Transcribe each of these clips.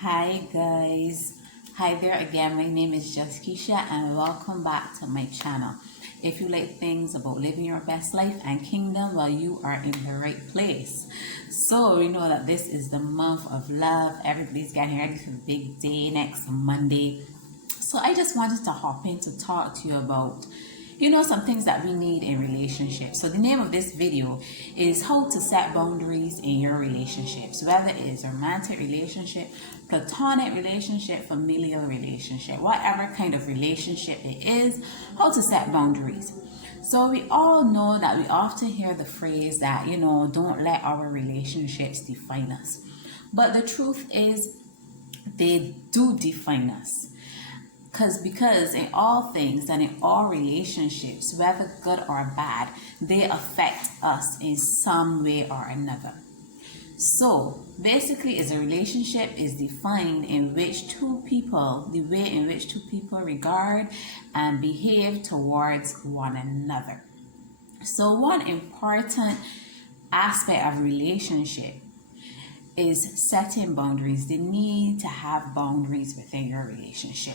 Hi guys, hi there again. My name is JustKeisha and welcome back to my channel. If you like things about living your best life and kingdom, well, you are in the right place. So we know that this is the month of love. Everybody's getting ready for the big day next Monday. So I just wanted to hop in to talk to you about some things that we need in relationships. So the name of this video is how to set boundaries in your relationships, whether it is a romantic relationship, platonic relationship, familial relationship, whatever kind of relationship it is, how to set boundaries. So we all know that we often hear the phrase that, don't let our relationships define us. But the truth is they do define us. Because in all things and in all relationships, whether good or bad, they affect us in some way or another. So basically, is a relationship is defined in which the way in which two people regard and behave towards one another. So one important aspect of relationship is setting boundaries. The need to have boundaries within your relationship.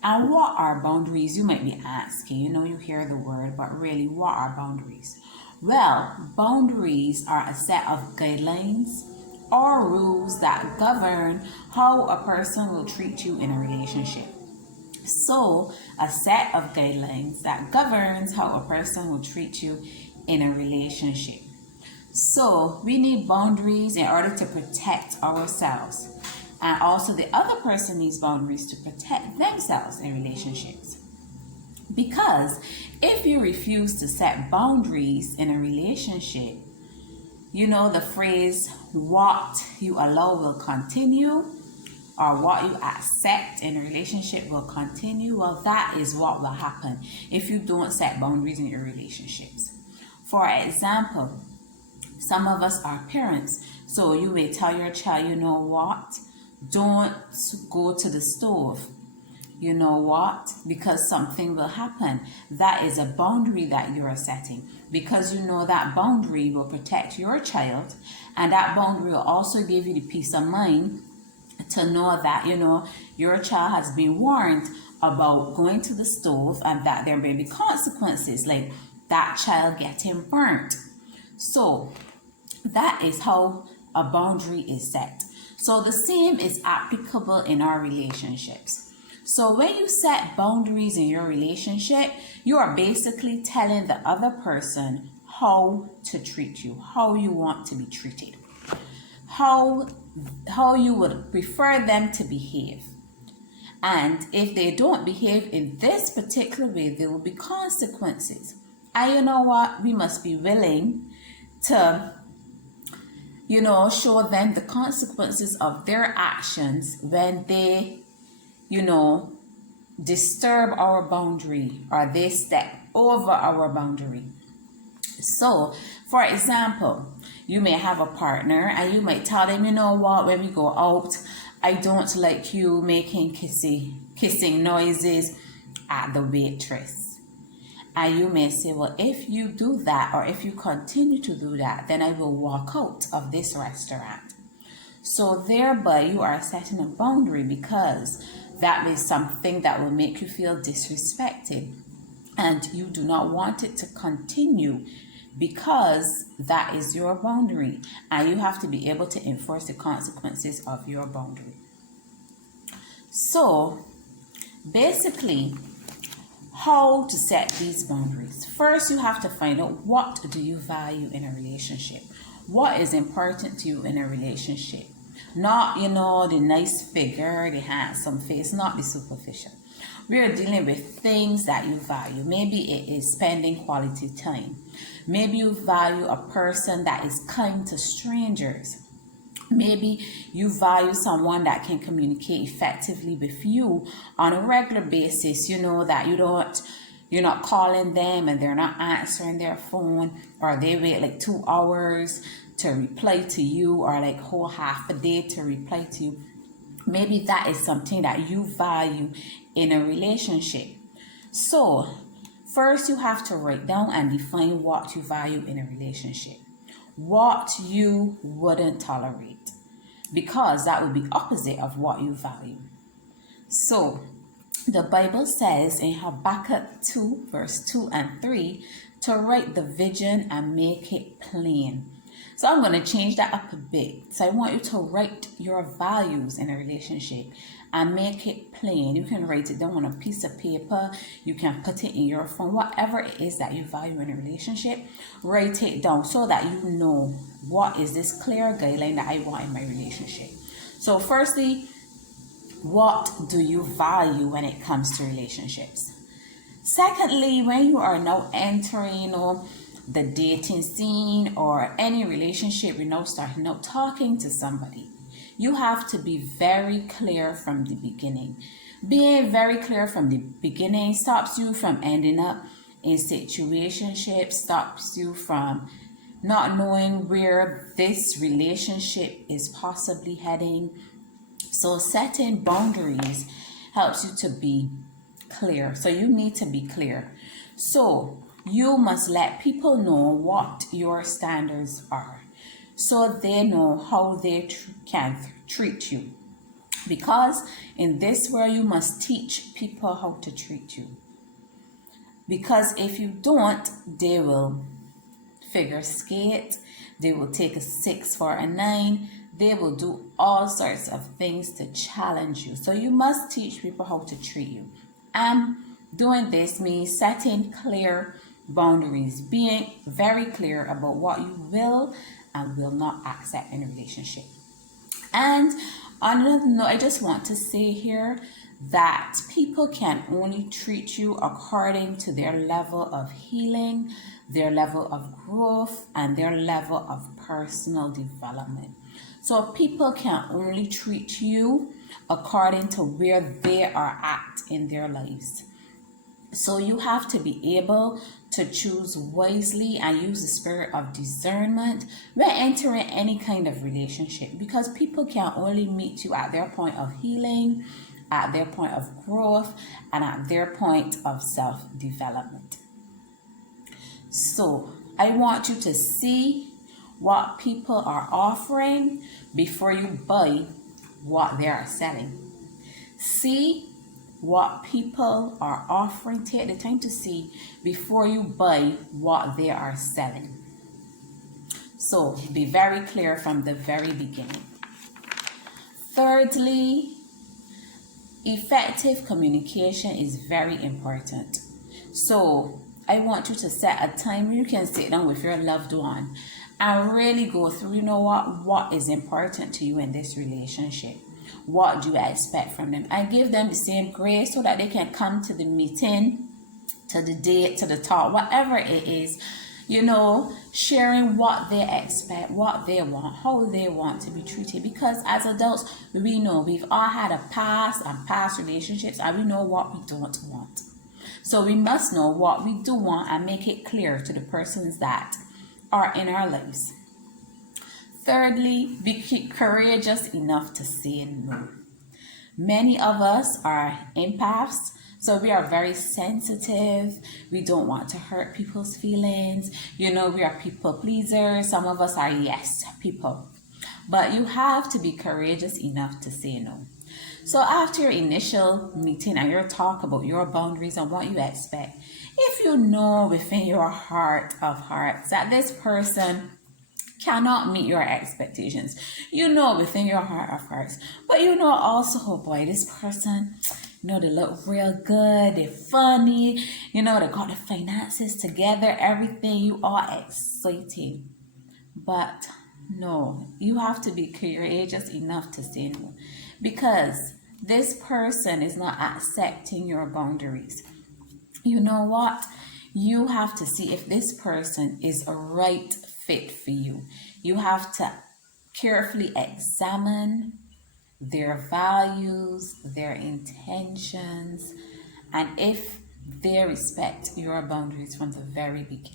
And what are boundaries? You might be asking. You hear the word, but really, what are boundaries? Well, boundaries are a set of guidelines or rules that govern how a person will treat you in a relationship. So, a set of guidelines that governs how a person will treat you in a relationship. So, we need boundaries in order to protect ourselves. And also the other person needs boundaries to protect themselves in relationships. Because if you refuse to set boundaries in a relationship, the phrase, what you allow will continue, or what you accept in a relationship will continue. Well, that is what will happen if you don't set boundaries in your relationships. For example, some of us are parents. So you may tell your child, don't go to the stove. Because something will happen. That is a boundary that you are setting, because that boundary will protect your child, and that boundary will also give you the peace of mind to know that your child has been warned about going to the stove and that there may be consequences, like that child getting burnt. So that is how a boundary is set. So the same is applicable in our relationships. So when you set boundaries in your relationship, you are basically telling the other person how to treat you, how you want to be treated, how you would prefer them to behave. And if they don't behave in this particular way, there will be consequences. And you know what? We must be willing to show them the consequences of their actions when they, disturb our boundary or they step over our boundary. So, for example, you may have a partner and you might tell them, when we go out, I don't like you making kissing noises at the waitress. And you may say, well, if you do that, or if you continue to do that, then I will walk out of this restaurant. So thereby you are setting a boundary, because that is something that will make you feel disrespected. And you do not want it to continue, because that is your boundary. And you have to be able to enforce the consequences of your boundary. So basically, how to set these boundaries. First, you have to find out, what do you value in a relationship? What is important to you in a relationship? Not, the nice figure, the handsome face, not the superficial. We are dealing with things that you value. Maybe it is spending quality time. Maybe you value a person that is kind to strangers. Maybe you value someone that can communicate effectively with you on a regular basis. That you're not calling them and they're not answering their phone, or they wait like 2 hours to reply to you, or like whole half a day to reply to you. Maybe that is something that you value in a relationship. So first, you have to write down and define what you value in a relationship, what you wouldn't tolerate. because that would be opposite of what you value. So the Bible says in Habakkuk 2 verse 2 and 3 to write the vision and make it plain. So I'm going to change that up a bit. So I want you to write your values in a relationship and make it plain. You can write it down on a piece of paper. You can put it in your phone. Whatever it is that you value in a relationship, write it down so that you know what is this clear guideline that I want in my relationship. So firstly, what do you value when it comes to relationships? Secondly, when you are now entering the dating scene or any relationship, you're now starting out talking to somebody, you have to be very clear from the beginning. Being very clear from the beginning stops you from ending up in situationships, stops you from not knowing where this relationship is possibly heading. So setting boundaries helps you to be clear. So you need to be clear. So you must let people know what your standards are so they know how they can treat you. Because in this world, you must teach people how to treat you. Because if you don't, they will figure skate, they will take a 6 for a 9, they will do all sorts of things to challenge you. So you must teach people how to treat you. And doing this means setting clear boundaries, being very clear about what you will and will not accept in a relationship. And on another note, I just want to say here that people can only treat you according to their level of healing, their level of growth, and their level of personal development. So people can only treat you according to where they are at in their lives. So you have to be able to choose wisely and use the spirit of discernment when entering any kind of relationship, because people can only meet you at their point of healing, at their point of growth, and at their point of self-development. So I want you to see what people are offering before you buy what they are selling. See what people are offering. Take the time to see before you buy what they are selling. So be very clear from the very beginning. Thirdly, effective communication is very important. So I want you to set a time where you can sit down with your loved one and really go through, what is important to you in this relationship. What do you expect from them? And give them the same grace so that they can come to the meeting, to the date, to the talk, whatever it is, sharing what they expect, what they want, how they want to be treated. Because as adults, we know we've all had a past and past relationships, and we know what we don't want. So we must know what we do want and make it clear to the persons that are in our lives. Thirdly, be courageous enough to say no. Many of us are empaths, so we are very sensitive. We don't want to hurt people's feelings. We are people pleasers. Some of us are yes people. But you have to be courageous enough to say no. So after your initial meeting and your talk about your boundaries and what you expect, if you know within your heart of hearts that this person cannot meet your expectations, within your heart of hearts, but also, oh boy, this person, they look real good, they're funny, they got the finances together, everything, you are exciting. But no, you have to be courageous enough to say no, because this person is not accepting your boundaries. You know what? You have to see if this person is a right fit for you. You have to carefully examine their values, their intentions, and if they respect your boundaries from the very beginning.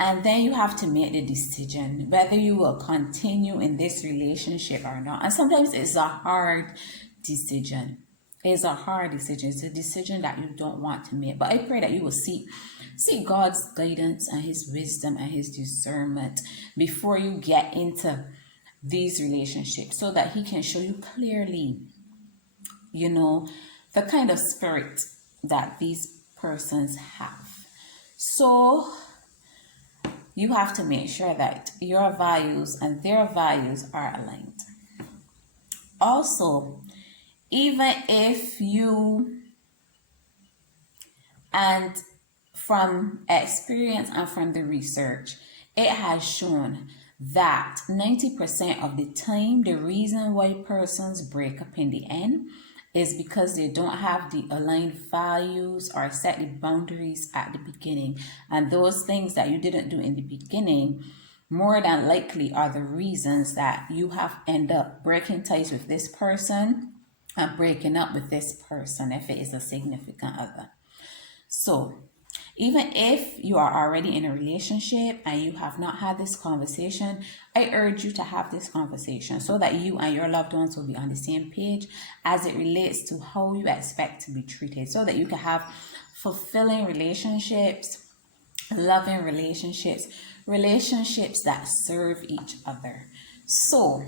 And then you have to make the decision whether you will continue in this relationship or not. And sometimes it's a hard decision. It's a hard decision. It's a decision that you don't want to make. But I pray that you will seek God's guidance and His wisdom and His discernment before you get into these relationships so that he can show you clearly, the kind of spirit that these persons have. So you have to make sure that your values and their values are aligned. Also, even if you, and from experience and from the research, it has shown that 90% of the time, the reason why persons break up in the end is because they don't have the aligned values or set the boundaries at the beginning. And those things that you didn't do in the beginning, more than likely are the reasons that you have end up breaking ties with this person and breaking up with this person if it is a significant other. So even if you are already in a relationship and you have not had this conversation, I urge you to have this conversation so that you and your loved ones will be on the same page as it relates to how you expect to be treated, so that you can have fulfilling relationships, loving relationships, relationships that serve each other. So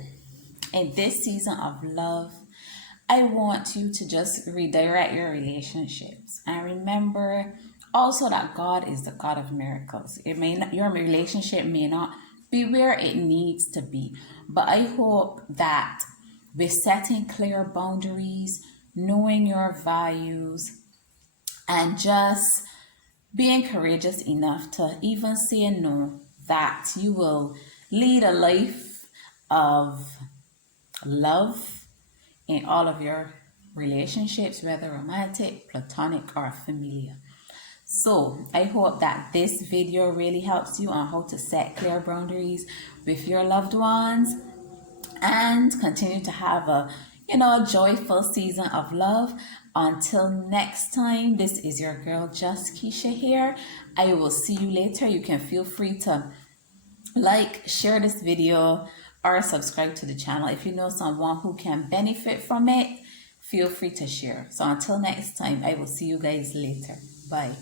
in this season of love, I want you to just redirect your relationships and remember also that God is the God of miracles. Your relationship may not be where it needs to be, but I hope that with setting clear boundaries, knowing your values, and just being courageous enough to even say no, that you will lead a life of love in all of your relationships, whether romantic, platonic, or familiar. So I hope that this video really helps you on how to set clear boundaries with your loved ones and continue to have a joyful season of love. Until next time, this is your girl JustKeisha here. I will see you later. You can feel free to share this video, or subscribe to the channel. If you know someone who can benefit from it, feel free to share. So until next time, I will see you guys later. Bye.